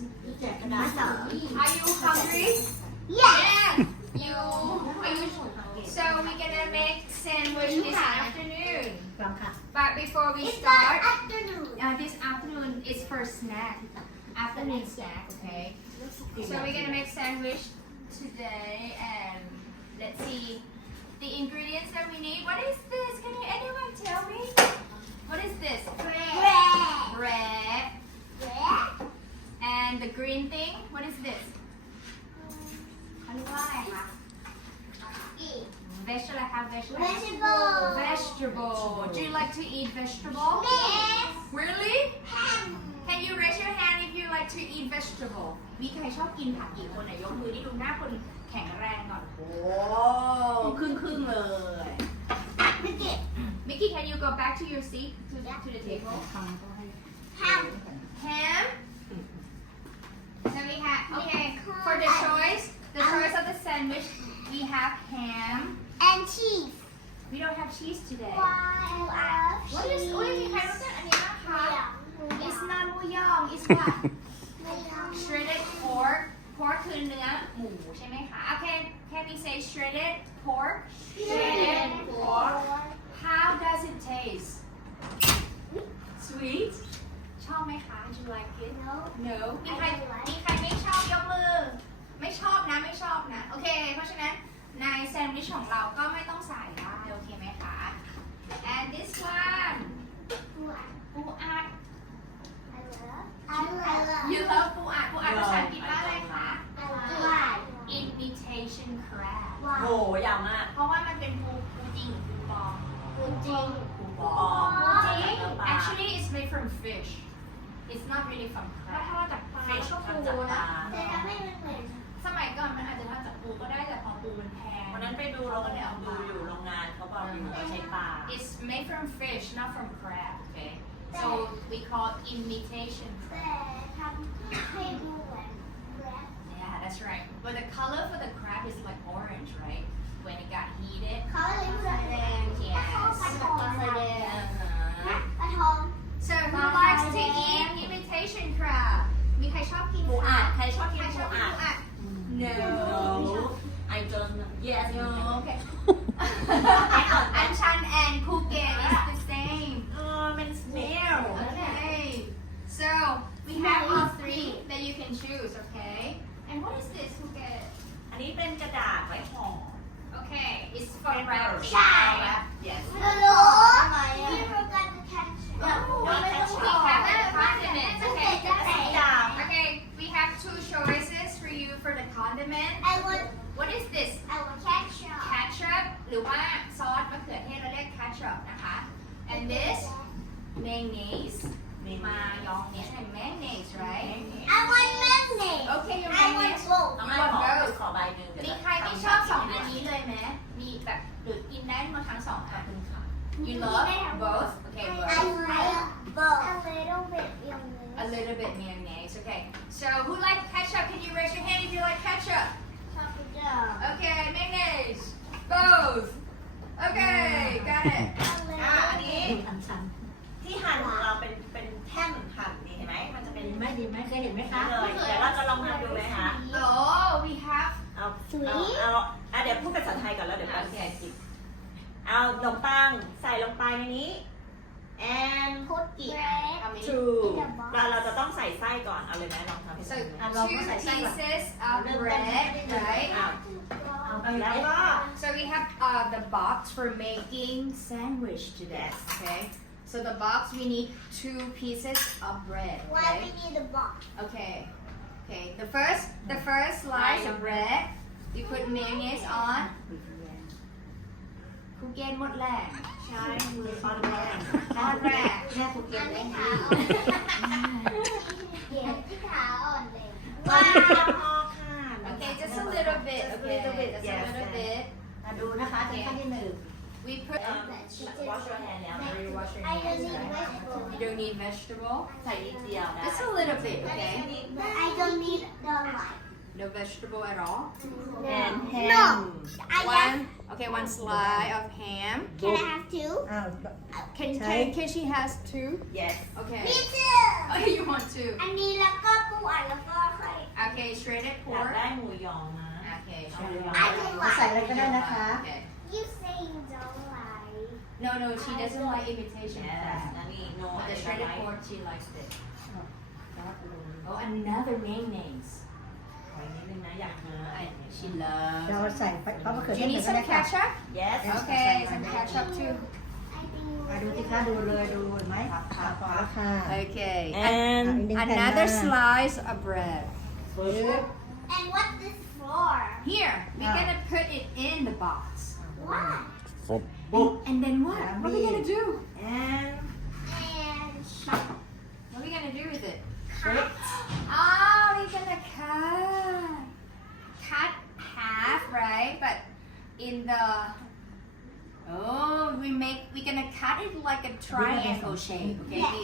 Are you hungry? Yes. You. Are you? So we're gonna make sandwich this afternoon. But before we start, this afternoon is for snack. Afternoon snack, okay? So we're gonna make sandwich today, and let's see the ingredients that we need. What is this? Can anyone tell me? What is this? Bread. And the green thing, what is this? Vegetable. Do you like to eat vegetable? Yes. Really? Can you raise your hand if you like to eat vegetable? มีใครชอบกินผักกี่คนยกมือที่ดูหน้าคนแข็งแรงก่อนโอ้ครึ่งเลย Mickey, can you go back to your seat to the table? Ham. So we have, okay, for the choice of the sandwich, we have ham. And cheese. We don't have cheese today. What is, มีใครรู้จักอันนี้บ้างคะ It's not หมูยอง it's what? Shredded pork. Pork คือเนื้อหมูใช่ไหมคะ Okay, can we say shredded pork? Shredded pork. How does it taste? Sweet? ชอบไหมคะ Do you like it? No. มีใครไม่ชอบยกมือ ไม่ชอบนะ โอเค เพราะฉะนั้นในแซนด์วิชของเราก็ไม่ต้องใส่ได้โอเคไหมคะ And this one ปูอัด You love ปูอัดภาษาอังกฤษว่าอะไรคะ Imitation crab โหยาวมาก เพราะว่ามันเป็นปูจริงหรือปูปลอม ปูปลอม Actually it's made from fish It's not really from crab ถ้าจากปลาก็ปูนะ สมัยก่อนมันอาจจะทำจากปูก็ได้แต่พอปูมันแพง วันนั้นไปดูเราก็ดูอยู่โรงงานเขาบอกอยู่ว่าใช้ปลา It's made from fish not from crab okay so we call imitation crab yeah that's right but the color for the crab is like orange right when it got heated so who likes to eat imitation crab มีใครชอบกิน ปูอัดใครชอบกินปูอัดNo. I don't know. Yes. No. Okay. Anchan and Phuket is the same. It smell. Okay. So we have all three that you can choose. Okay. And what is this Phuket? อันนี้เป็นกระดาษไว้ห่อ Okay. It's for wrapping. Yes. Hello. You forgot the ketchup. We have the condiments. Okay. Okay. We have two choices for you for the condiment. What is this? Ketchup. Ketchup หรือว่าซอสมะเขือเทศเราเรียก ketchup นะคะ and this mayonnaise มายองเนส and mayonnaise right I want mayonnaise. okay your I want mayonnaise both. น้องไม้ขอใบหนึ่ง มีใครไม่ชอบสองอันนี้เลยไหมมีแบบหรือกินได้มาทั้งสองอัน you love both okay I both like both. A little bit a little bit mayonnaise. mayonnaise okay so who likes ketchup can you raise your hand if you like ketchup Chop it down. okay mayonnaise both okay got it อันนี้ ที่หั่นของเราเป็นแท่งหั่นนี่เห็นไหมมันจะเป็น ดีไหมเคยเห็นไหมคะ เลยเดี๋ยวเราจะลองทำดูไหมคะ oh we have เดี๋ยวพูดเป็นภาษาไทยก่อนแล้วเดี๋ยวแป๊บนึงเอาขนมปังใส่ลงไปในนี้ and Put bread two in the box. เราจะต้องใส่ไส้ก่อนเอาเลยไหมลองทำให้ so ดู two pieces of bread right แล้วก็ so we have the box for making sandwich today okay so the box we need two pieces of bread Why okay we need a box? okay the first slice of bread we put mayonnaise on คุกเกนหมดแรง ใช้มือช้อนแรก ตอนแรก แม่คุกเก็ตได้ไหม ที่ขาอ่อนเลย ว้าวพอค่ะ okay just a little bit okay just a little bit มาดูนะคะขั้นที่หนึ่ง we put wash your hand แล้ว you wash your I don't hands need right? vegetable. You don't need vegetable ใส่นิดเดียวนะ just a little bit okay But I don't need the light. no vegetable at all and No. ham one slice of ham Can I have two? อ้าว can she has two yes okay Me too. oh you want two อันนี้แล้วก็ปูอัดแล้วก็ หมูยอมา Okay. ใส่อะไรก็ได้นะคะ Okay. You say you don't like. No, she doesn't like imitation yes crab. อันนี้ no But the อันนี้ shredded ไว้ pork, she likes it. Oh, another mayonnaise. ไว้นิดนึงนะอยากเจอ She loves. เราใส่เพราะมะเขือ Do เท you ศ need ก็ได้ some ค่ะ ketchup? yes Okay, some ketchup too. I think you มาดูสิคะดูเลยดูเห็นไหมพอแล้วค่ะ Okay. and Another slice of bread. And what's this for? Here, we're gonna put it in the box. What? And then what? What are we gonna do? and And What are we gonna do with it? cut. Oh, we're gonna cut half, right? But in the we're gonna cut it like a triangle shape. Okay, we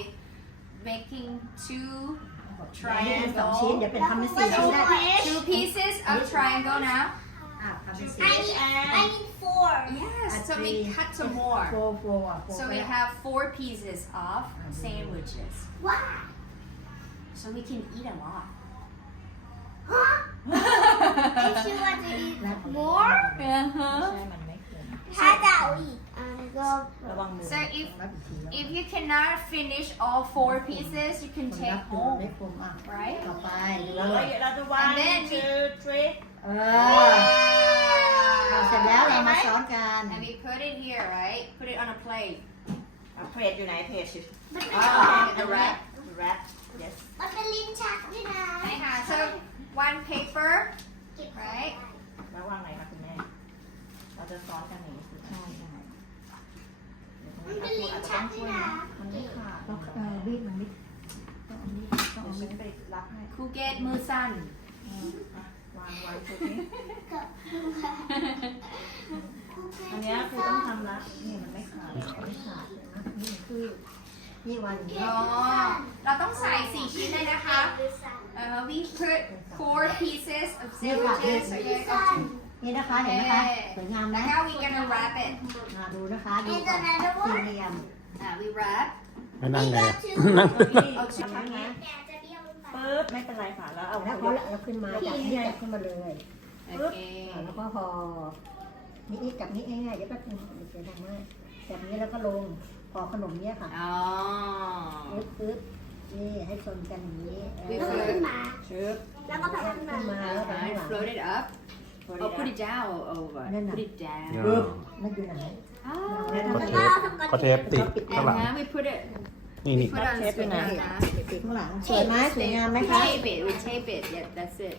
making two เป็นสองชิ้น เดี๋ยวเป็นทำเป็นสี่ชิ้นได้ two pieces of triangle now. ทำเป็น I สี่ need 4. Yes, so we cut some more. โฟร์ So we have 4 pieces of sandwiches. Why? So we can eat a lot. Huh? If you want to eat more, Uh-huh. ใช่มันไม่เค็ม how about eat and go? ระวังมือ So if you cannot finish all 4 pieces, you can คน take รับดูได้ home, กลมอ่ะ right? ต่อไป เราจะวาง And then we- 3 เออเอาเสร็จแล้วเรามาซ้อนกัน And we put it here, right? Put it on a plate. เพจอยู่ไหนเพจ The wrap. wrap yes มันเป็นลิ้นชักด้วยนะ So one paper, right? แล้ววางไหนคะคุณแม่ เราจะซ้อนกันอย่างนี้คือใช่ใช่ มันเป็นลิ้นชักด้วยนะ มันไม่ขาด รีดมันไม่ต้องเอามีดต้อง เดี๋ยว เอามี ฉั ด นไปรับให้ คูเกตมือสั้น วางชุดนี้อันนี้ครูต้องทำละนี่มันไม่ขาด ไม่ขาดเลยนะนี่คือนี่วางอย่างนี้ อ๋อ เราต้องใส่4 ชิ้นเลยนะคะ we put 4 pieces of sandwiches, okay? นี่นะคะเห็นไหมคะสวยงามไหม Now we gonna wrap it. มาดูนะคะดูก่อนสี่เหลี่ยม We wrap. ไม่นั่งเลยนั่ง เอาชิ้นนี้ แต่จะเบี้ยวลงไป ปึ๊บไม่เป็นไรค่ะแล้วเอา แล้วเขาเราขึ้นมาจับนี่จับขึ้นมาเลย Okay. แล้วก็พอนี่จับนี่ง่ายๆเดี๋ยวแป๊บนึงเดี๋ยวทำให้จับนี้แล้วก็ลงพอขนมเนี้ยค่ะ Oh. ปึ๊บนี่ให้ชนกันอย่างนี้ แล้วก็ขึ้นมา ชึบ แล้วก็พับขึ้นมา ขึ้นมาแล้วไปข้างหลัง Float it up. Oh, put it down or over. Put it down. ปึ๊บนั่นอยู่ไหน Oh. ก็เทปติดข้างหลัง And now we put it. นี่นี่ Put on Tape spin นะ นะ ติดข้างหลังสวยไหมสวยงามไหม We คะ tape it. We tape it. Yep, that's it.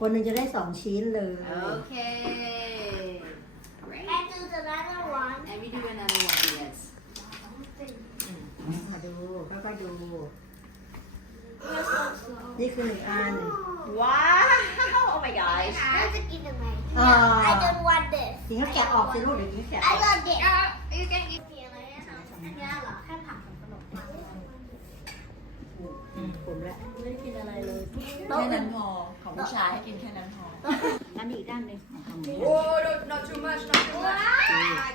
คนหนึ่งจะได้2 ชิ้นเลย Okay. Great. And do the other one. And we do another one. Yes. มาดูค่อยๆดู You're so slow. นี่คือ1 อัน ว้าว oh my gosh น่าจะกินยังไง อ่า I don't want this จริงก็แกะออกสิลูกเดี๋ยวนี้แกะอ I อก love it You can eat. เสียอะไรนะคะอันนี้เหรอแค่ผักกับขนมปัง ผมแล้วไม่ได้กินอะไรเลย แค่นั้นพอของผู้ชายให้กินแค่นั้นพอ นั่นอีกด้านหนึง Oh, not too much. Not too much.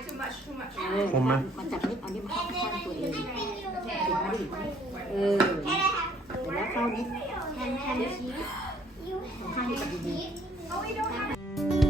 Too much. Too much. ผมไหม มันจับนิดเอานี้มา And ข้าง then ตัว I เอง think you เออ Can I have เสร็จแล้วเข้านิด and cheese? You ข้างนี้จับดี cheese? Oh, we don't have.